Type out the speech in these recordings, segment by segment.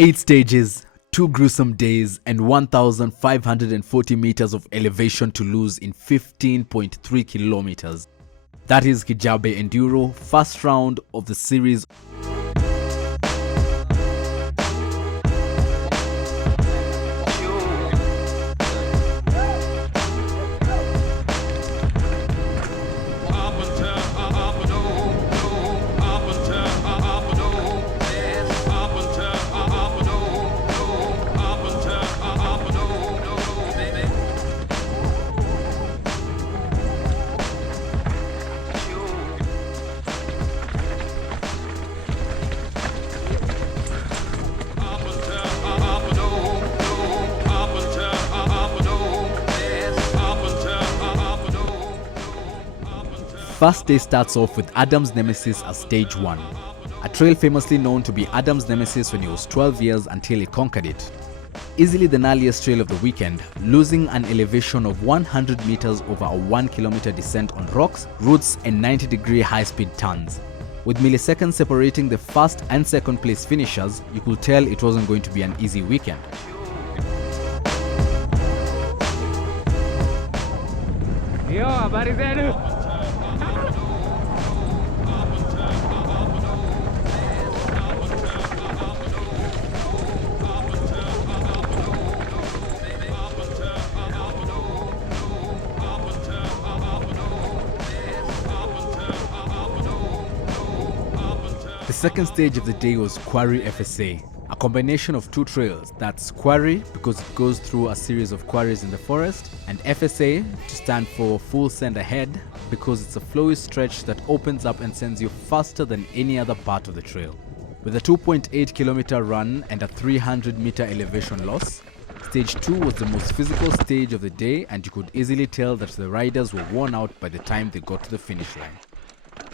8 stages, 2 gruesome days, and 1,540 meters of elevation to lose in 15.3 kilometers. That is Kijabe Enduro, first round of the series. First day starts off with Adam's Nemesis as stage 1, a trail famously known to be Adam's Nemesis when he was 12 years until he conquered it. Easily the gnarliest trail of the weekend, losing an elevation of 100 meters over a 1 kilometer descent on rocks, roots and 90-degree high-speed turns. With milliseconds separating the first and second place finishers, you could tell it wasn't going to be an easy weekend. Yo, habari zenu? The second stage of the day was Quarry FSA, a combination of two trails. That's Quarry because it goes through a series of quarries in the forest, and FSA to stand for Full Send Ahead because it's a flowy stretch that opens up and sends you faster than any other part of the trail. With a 2.8 kilometer run and a 300 meter elevation loss, stage 2 was the most physical stage of the day, and you could easily tell that the riders were worn out by the time they got to the finish line.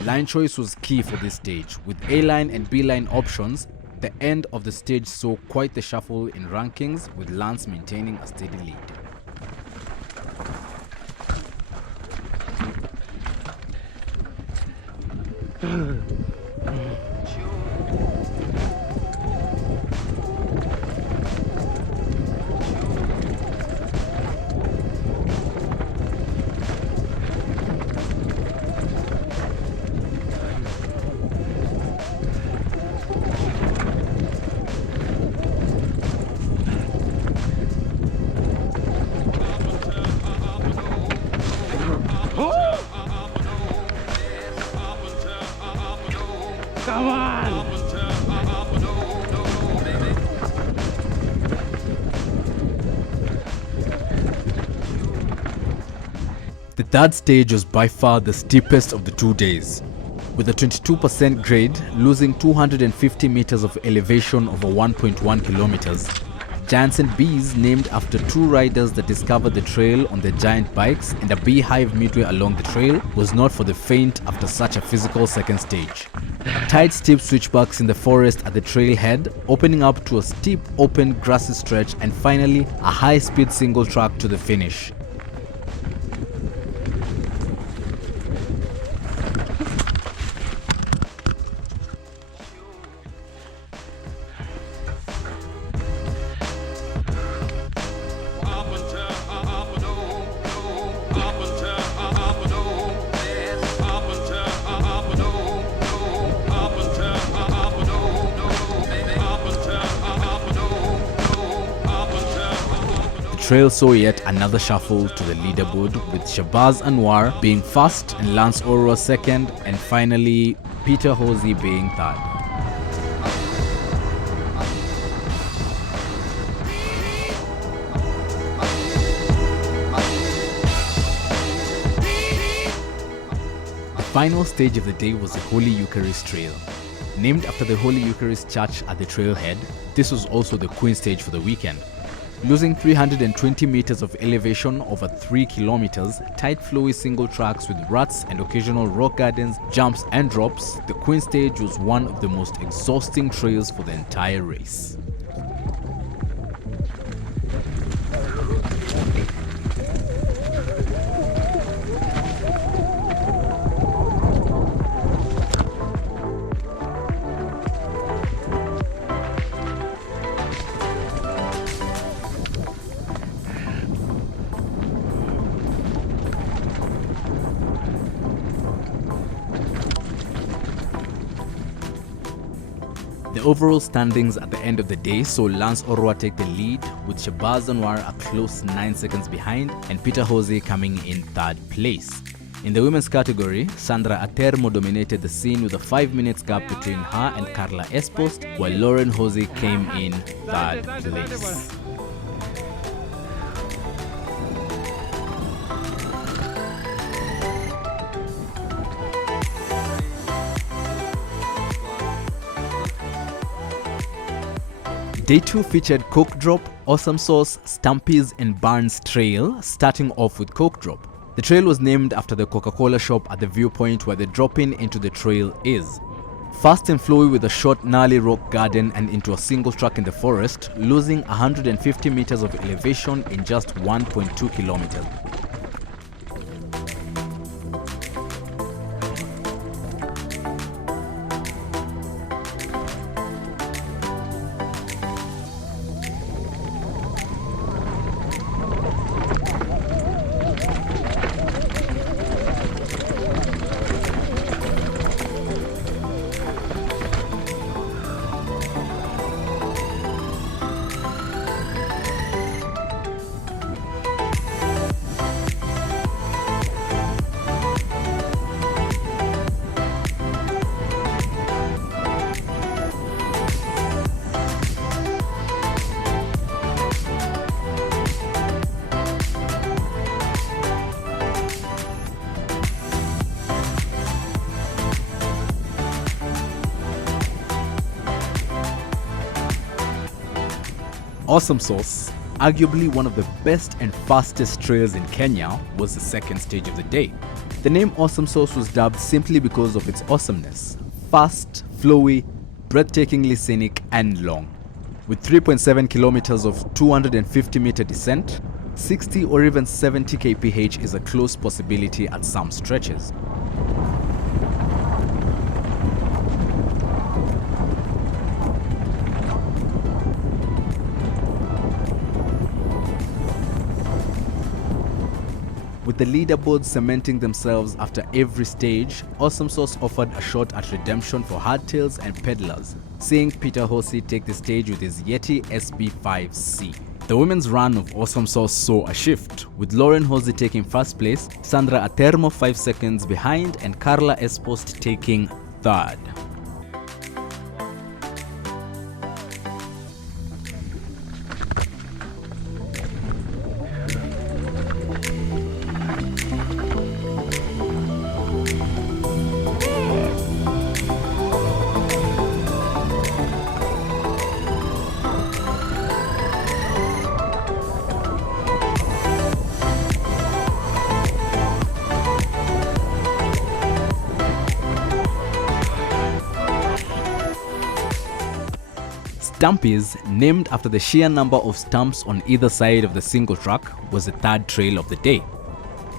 Line choice was key for this stage. With A-line and B-line options, the end of the stage saw quite the shuffle in rankings, with Lance maintaining a steady lead. Come on! The third stage was by far the steepest of the 2 days. With a 22% grade, losing 250 meters of elevation over 1.1 kilometers. Giants and Bees, named after two riders that discovered the trail on their giant bikes and a beehive midway along the trail, was not for the faint after such a physical second stage. Tight steep switchbacks in the forest at the trailhead, opening up to a steep open grassy stretch, and finally a high-speed single track to the finish. The trail saw yet another shuffle to the leaderboard, with Shabazz Anwar being first and Lance Orwa second, and finally Peter Hosey being third. The final stage of the day was the Holy Eucharist Trail. Named after the Holy Eucharist Church at the trailhead, this was also the Queen stage for the weekend. Losing 320 meters of elevation over 3 kilometers, tight flowy single tracks with ruts and occasional rock gardens, jumps and drops, the Queen stage was one of the most exhausting trails for the entire race. The overall standings at the end of the day saw Lance Orwa take the lead, with Shabazz Anwar a close 9 seconds behind and Peter Jose coming in third place. In the women's category, Sandra Atermo dominated the scene with a 5 minutes gap between her and Carla Espost, while Lauren Jose came in third place. Day 2 featured Coke Drop, Awesome Sauce, Stumpys and Buns Trail, starting off with Coke Drop. The trail was named after the Coca-Cola shop at the viewpoint where the drop-in into the trail is. Fast and flowy with a short gnarly rock garden and into a single track in the forest, losing 150 meters of elevation in just 1.2 kilometers. Awesome Sauce, arguably one of the best and fastest trails in Kenya, was the second stage of the day. The name Awesome Sauce was dubbed simply because of its awesomeness. Fast, flowy, breathtakingly scenic and long. With 3.7 kilometers of 250 meter descent, 60 or even 70 kph is a close possibility at some stretches. With the leaderboards cementing themselves after every stage, Awesome Sauce offered a shot at redemption for hardtails and peddlers, seeing Peter Jose take the stage with his Yeti SB5C. The women's run of Awesome Sauce saw a shift, with Lauren Jose taking first place, Sandra Atermo 5 seconds behind and Carla Espost taking third. Stumpys, named after the sheer number of stumps on either side of the single track, was the third trail of the day.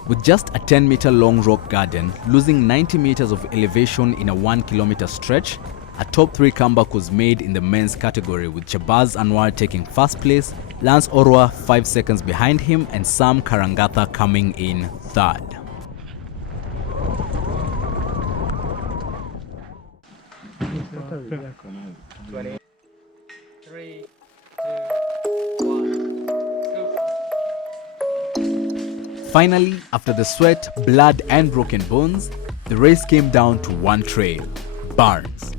With just a 10-meter long rock garden, losing 90 meters of elevation in a 1-kilometer stretch, a top 3 comeback was made in the men's category, with Shabazz Anwar taking first place, Lance Orwa 5 seconds behind him and Sam Karangatha coming in third. Three, 2, 1, go. Finally, after the sweat, blood and broken bones, the race came down to one trail, Buns.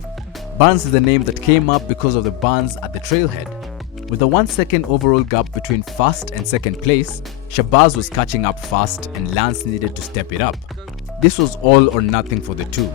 Buns is the name that came up because of the Buns at the trailhead. With a 1 second overall gap between first and second place, Shabazz was catching up fast and Lance needed to step it up. This was all or nothing for the two.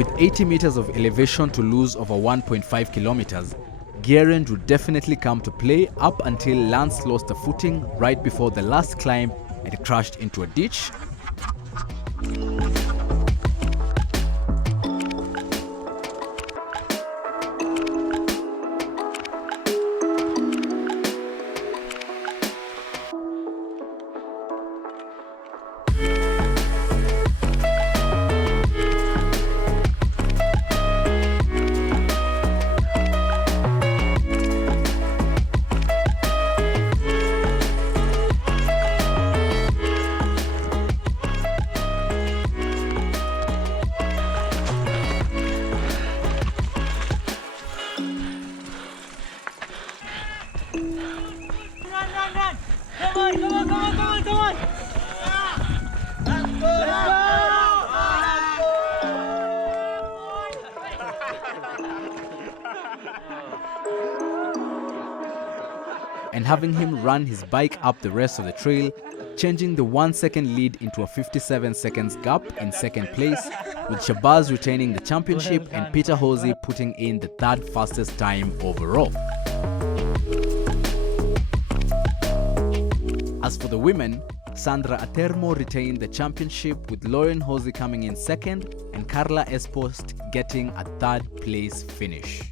With 80 meters of elevation to lose over 1.5 kilometers, gearing would definitely come to play up until Lance lost the footing right before the last climb and crashed into a ditch. And having him run his bike up the rest of the trail, changing the 1 second lead into a 57 seconds gap in second place, with Shabazz retaining the championship and Peter Hosey putting in the third fastest time overall. As for the women, Sandra Atermo retained the championship, with Lauren Hosey coming in second and Carla Espost getting a third place finish.